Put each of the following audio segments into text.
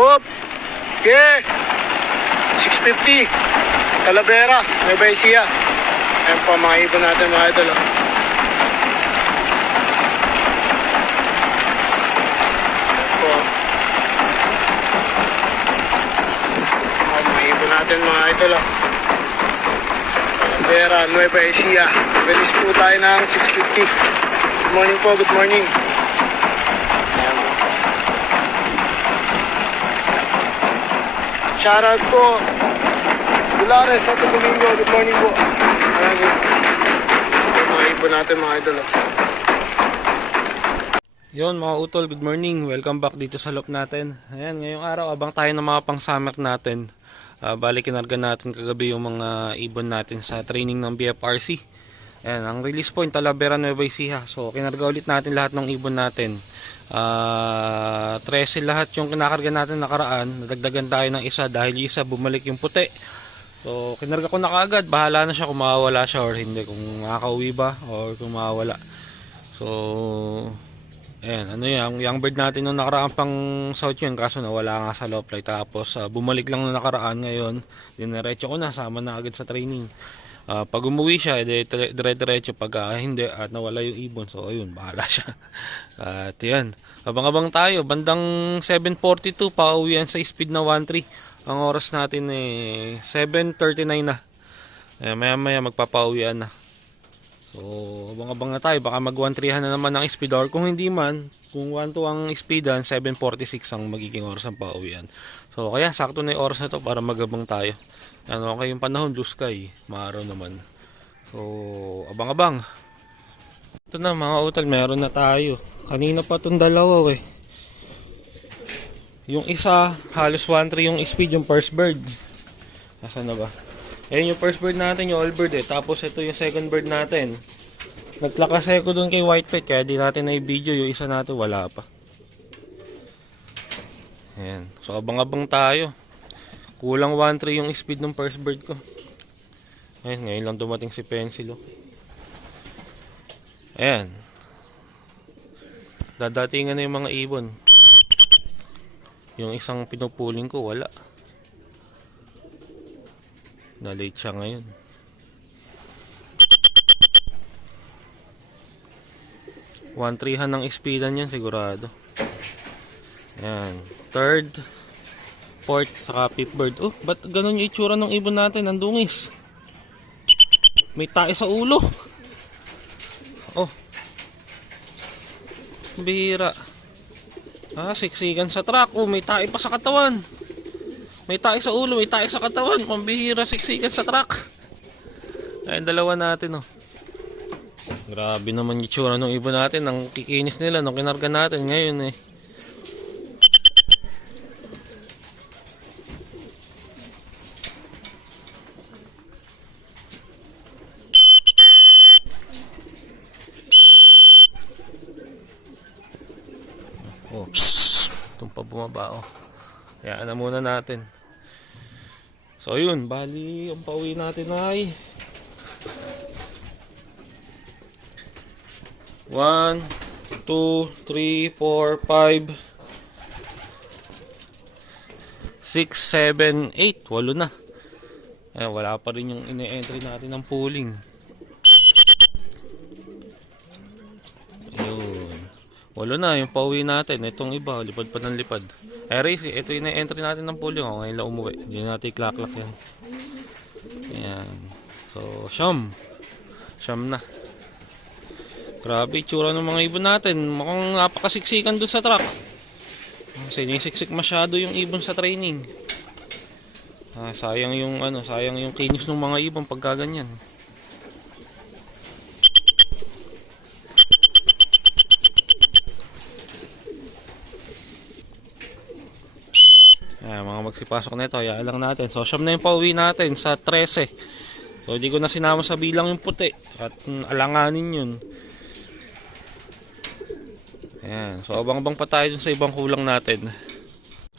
Hop! Okay! 650. Talavera, Nueva Ecija. Ayan po mga ibon natin mga idol. Oh. Ayan po. Oh, mga ibon natin mga idol. Oh. Talavera, Nueva Ecija. Release po tayo ng 650. Good morning po, good morning. Ayan po. Shoutout po. Dulares, Santo Domingo, good morning po. Ayan po. Mga ibon natin mga idol. Oh. Yun mga utol, good morning. Welcome back dito sa loop natin. Ayan, ngayong araw abang tayo ng mga pang summer natin. Bali kinarga natin kagabi yung mga ibon natin sa training ng BFRC. Ayan, ang release point Talavera, Nueva Ecija. So kinarga ulit natin lahat ng ibon natin. 13 lahat yung kinakarga natin nakaraan. Nadagdagan tayo ng isa dahil isa bumalik yung puti. So kinarga ko na kaagad. Bahala na siya kung mawawala siya or hindi, kung makakauwi ba or kung mawawala. So ayan, ano yung bird natin nung nakaraan pang south yun, kaso nawala nga sa low flight. Tapos bumalik lang nung nakaraan, ngayon diniretso ko na, sama na agad sa training. Pag umuwi siya, dire-diretso. Pag hindi at nawala yung ibon, so ayun, bahala siya. At yan, abang-abang tayo. Bandang 7:42 pauwian sa speed na 1.3. Ang oras natin 7:39 na. Maya-maya magpapauwian na. So abang-abang na tayo, baka mag 1.3 na naman ang speed, or kung hindi man, kung 1.2 ang speedan, 7.46 ang magiging oras ng pauwian. So kaya sakto na yung oras na to para magabang tayo. Ano, okay yung panahon, blue sky, maaraw naman. So abang-abang. Ito na mga utol, meron na tayo. Kanina pa itong dalawa Yung isa halos 1.3 yung speed, yung first bird. Nasaan na ba? Ayun yung first bird natin, yung all bird Tapos ito yung second bird natin. Naglakas ako dun kay Whitefate, kaya di natin na-video. Yung isa natin wala pa. Ayan. So abang-abang tayo. Kulang 1.3 yung speed ng first bird ko. Ayan, ngayon lang dumating si Pencil. Ayan. Dadatingan na yung mga ibon. Yung isang pinupuling ko wala. Na-late siya ngayon. One-3han ng speedan yan sigurado. Ayan. Third, fourth, saka fifth bird. Oh, ba't ganun yung itsura ng ibon natin? Nandungis. May tae sa ulo. Oh. Bihira. Siksikan sa truck. Oh, may tae pa sa katawan. May tae sa ulo, may tae sa katawan. Pambihira, siksikan sa truck. Ayun, dalawa natin, oh. Grabe naman yung itsura ng ibon natin. Ang kikinis nila nung kinarga natin ngayon, Oh, itong pa bumaba, oh. Hayaan na muna natin. So yun, bali ang pauwi natin ay 1, 2, 3, 4, 5, 6, 7, 8, 8 na. Wala pa rin yung ine-entry natin ng pooling. Ayun, 8 na yung pauwi natin. Itong iba, lipad pa ng lipad. Race, ito yung na-entry natin ng pooling. Ngayon lang umuwi. Hindi natin klak-klak yan. Ayan. So, Siyam na. Grabe, itsura ng mga ibon natin. Mukhang napakasiksikan doon sa truck. Sinisiksik masyado yung ibon sa training. Sayang yung kinis ng mga ibon pagka ganyan. Mga magsipasok na ito, hayaan lang natin. So siyam na yung pauwi natin sa 13. So hindi ko na sinama sa bilang yung puti at alanganin yun. Ayan, so abang-abang pa tayo dun sa ibang kulang natin.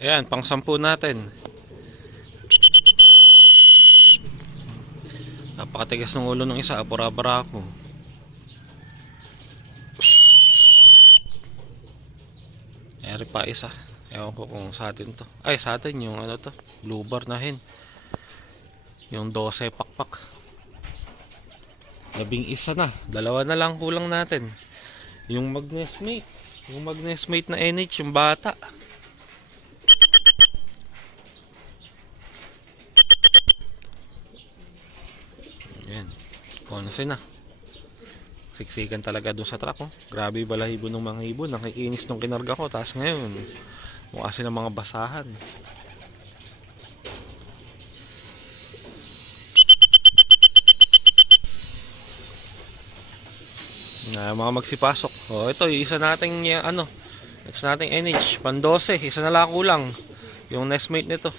Ayan, pang 10 natin. Napakatigas ng ulo ng isa, apura-apura ako. Eri pa isa. Ewan ko kung sa atin to. Ay, sa atin yung ano to, blue bar na hen. Yung 12 pakpak. 11 na. Dalawa na lang kulang natin. Yung magnesmate. Yung magnesmate na NH, yung bata. Ayan. Konse na. Siksikan talaga dun sa truck, oh. Grabe balahibo ng mga ibon. Nakikinis nung kinarga ko. Tapos ngayon, mukha silang mga basahan. Na mga magsipasok. Oh, ito yung isa nating ano, it's nating NH pan 12, isa na lang kulang. Yung nestmate nito.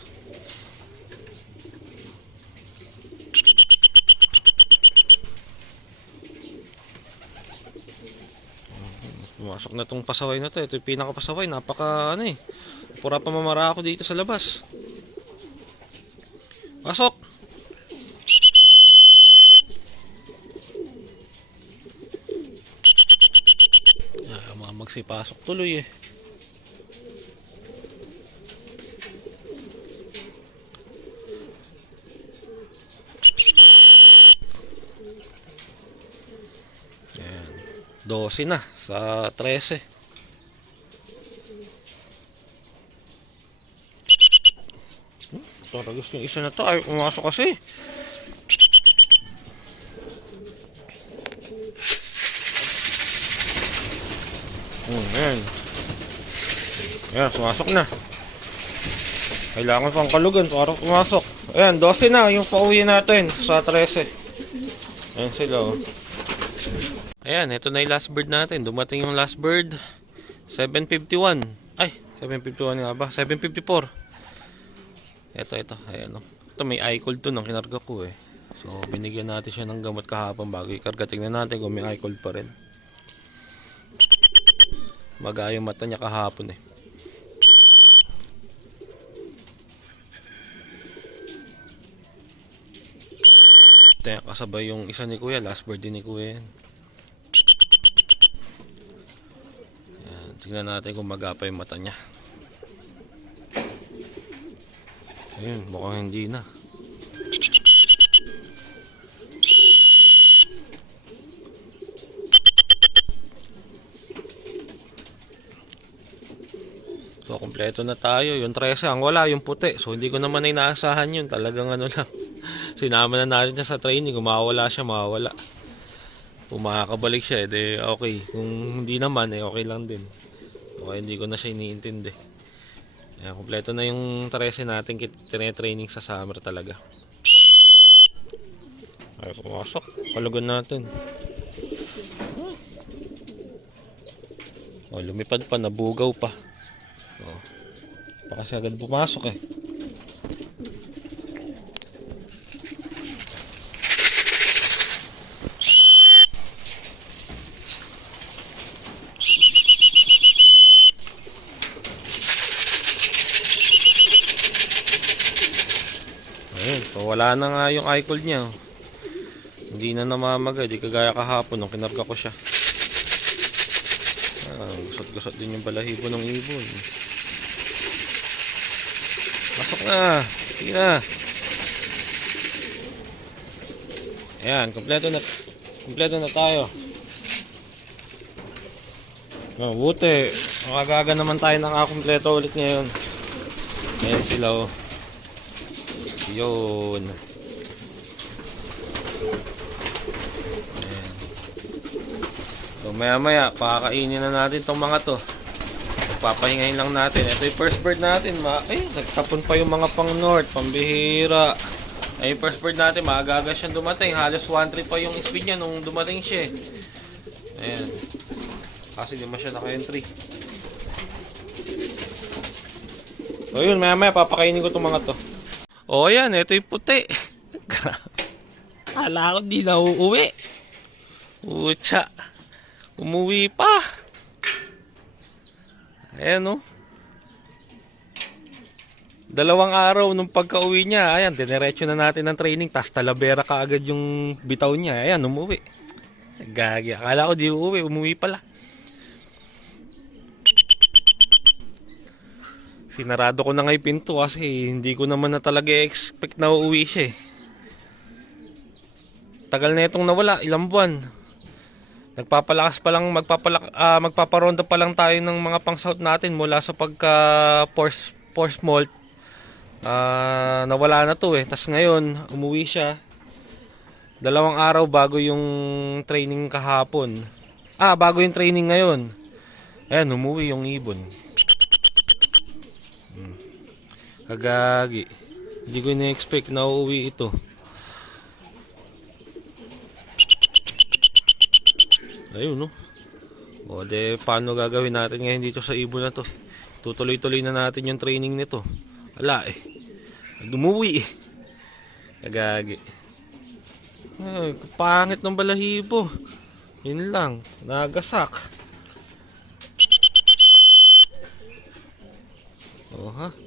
Pumasok na tong pasaway na to. Ito yung pinaka-pasaway, napaka ano eh. Pura pa mamara ako dito sa labas. Pasok. Magsipasok tuloy eh. Ayan. 12 na sa 13. Para gusto yung isa na to ay pumasok kasi. Ayan. Ayan, pumasok na. Kailangan pang kalugan para pumasok. Ayan, 12 na yung pauwi natin sa 13. Ayan sila, oh. Ayan, ito na yung last bird natin. Dumating yung last bird. 7:51. Ay, 7:51 nga ba? 7:54. Ito. Ayan, oh. Ito may i-cold to nang kinarga ko eh. So, binigyan natin siya ng gamot kahapon bago ikarga. Tingnan natin kung may i-cold pa rin. Maga yung mata niya kahapon eh. Ito yung kasabay yung isa ni Kuya. Last bird din ni Kuya yan. Ayan, tingnan natin kung maga pa yung mata niya. Ayun, mukhang hindi na. So, kompleto na tayo. Yung 13, ang wala, yung puti. So, hindi ko naman inaasahan yun. Talagang ano lang. Sinama na natin siya sa training. Kung mawawala siya, mawawala. Kung makakabalik siya, edi okay. Kung hindi naman, okay lang din. Okay, hindi ko na siya iniintindi. Ayan, kompleto na yung 13 natin. Tine-training sa summer talaga. Ay, pumasok. Kalugan natin. Oh, lumipad pa, nabugaw pa. Oh. Pa kasi agad pumasok eh. Ayun, so wala na nga yung i-cold niya. Hindi na namamaga, di kagaya kahapon nung kinarga ko siya. Gusot-gusot din yung balahibo ng ibon. Pasok na. Sige na. Ayan, kompleto na tayo. Buti. Makagaga naman tayo ng kompleto ulit ngayon. Ayan sila, oh. Yun. So maya pakakainin na natin tong mga to. Papahingahin lang natin. Ito yung first bird natin. Nagtapon pa yung mga pang north. Pambihira. Ay, yung first bird natin, maagaga siyang dumating. Halos 1-3 pa yung speed niya nung dumating siya. Ayan. Kasi di masyado naka-entry. So yun, maya papakainin ko tong mga to. O yan, ito yung puti. Kala ko di na uuwi. Ucha. Umuwi pa. Ayan, oh. 2 araw nung pagka-uwi niya. Ayan, dinerecho na natin ng training. Tas Talavera ka agad yung bitaw niya. Ayan, umuwi. Gagi. Akala ko di uuwi. Umuwi pala. Sinarado ko na nga yung pinto kasi hindi ko naman na talaga expect na uuwi siya eh. Tagal na itong nawala, ilang buwan. Nagpapalakas pa lang, magpaparonda pa lang tayo ng mga pang-south natin mula sa pagka force molt. Nawala na to eh. Tas ngayon, umuwi siya. 2 araw bago yung training kahapon. Bago yung training ngayon. Ayan, umuwi yung ibon. Kagagi. Hindi ko na-expect na uuwi ito. Ayun, no? O, paano gagawin natin ngayon dito sa ibon na to? Tutuloy-tuloy na natin yung training nito. Wala eh. Dumuwi eh. Kagagi. Ay, pangit ng balahibo. Yun lang. Nagasak.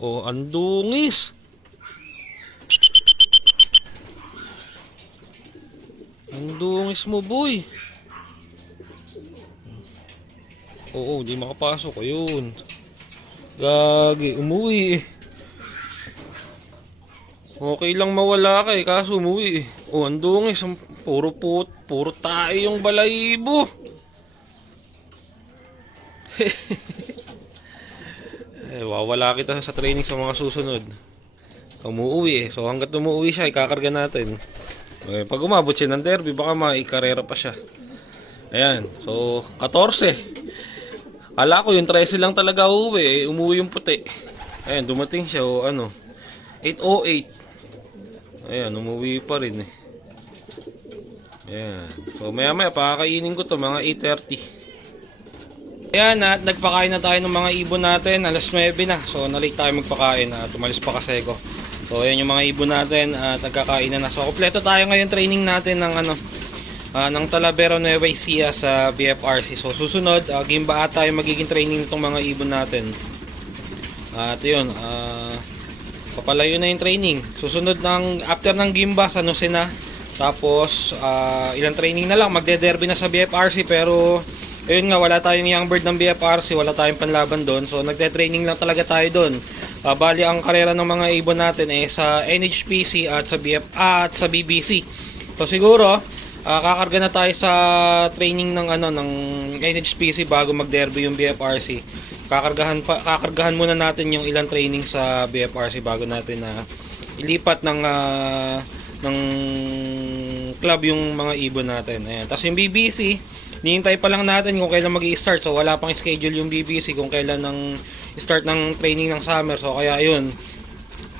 Ang dungis. Ang dungis mo, boy. Di makapasok. Ayun. Gagi, umuwi eh. Okay lang mawala ka eh, kaso umuwi eh. Ang dungis. Puro tayo yung balahibo. Wawala kita sa training sa mga susunod. Umuwi eh. So hanggat umuwi siya, ikakarga natin. Pag umabot siya ng derby, baka maikarera pa siya. Ayan. So 14. Kala ko yung 13 lang talaga uwi eh. Umuwi yung puti. Ayan, dumating siya 8:08. Ayan, umuwi pa rin eh. Ayan. So maya pakakainin ko to mga 8:30. Ayan, at nagpakain na tayo ng mga ibon natin. Alas 9 na. So nalate tayo magpakain at tumalis pa kasi ko. So ayan yung mga ibon natin at nagkakain na. So kompleto tayo ngayon training natin ng ng Talavera Nueva Ecija sa BFRC. So susunod, Gimba tayo magiging training nitong mga ibon natin. At yun, papalayo na yung training. Susunod after ng Gimba sa Nocena. Tapos ilang training na lang, magde-derby na sa BFRC. Pero ayun nga, wala tayong young bird ng BFRC, wala tayong panlaban doon. So nagte-training lang talaga tayo doon. Bali ang karera ng mga ibon natin sa NHPC at sa BBC. So siguro kakarga na tayo sa training ng NHPC bago mag-derby yung BFRC. Kakargahan muna natin yung ilang training sa BFRC bago natin ilipat ng club yung mga ibon natin. Ayan. Tapos yung BBC, hinihintay pa lang natin kung kailan mag-i-start. So wala pang schedule yung BBC kung kailan start ng training ng summer. So kaya ayun,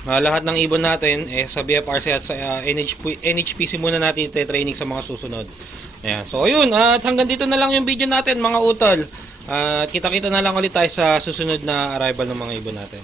lahat ng ibon natin sa BFRC at sa NHPC muna natin training sa mga susunod. Ayan. So ayun, at hanggang dito na lang yung video natin mga utol. Kita-kita na lang ulit tayo sa susunod na arrival ng mga ibon natin.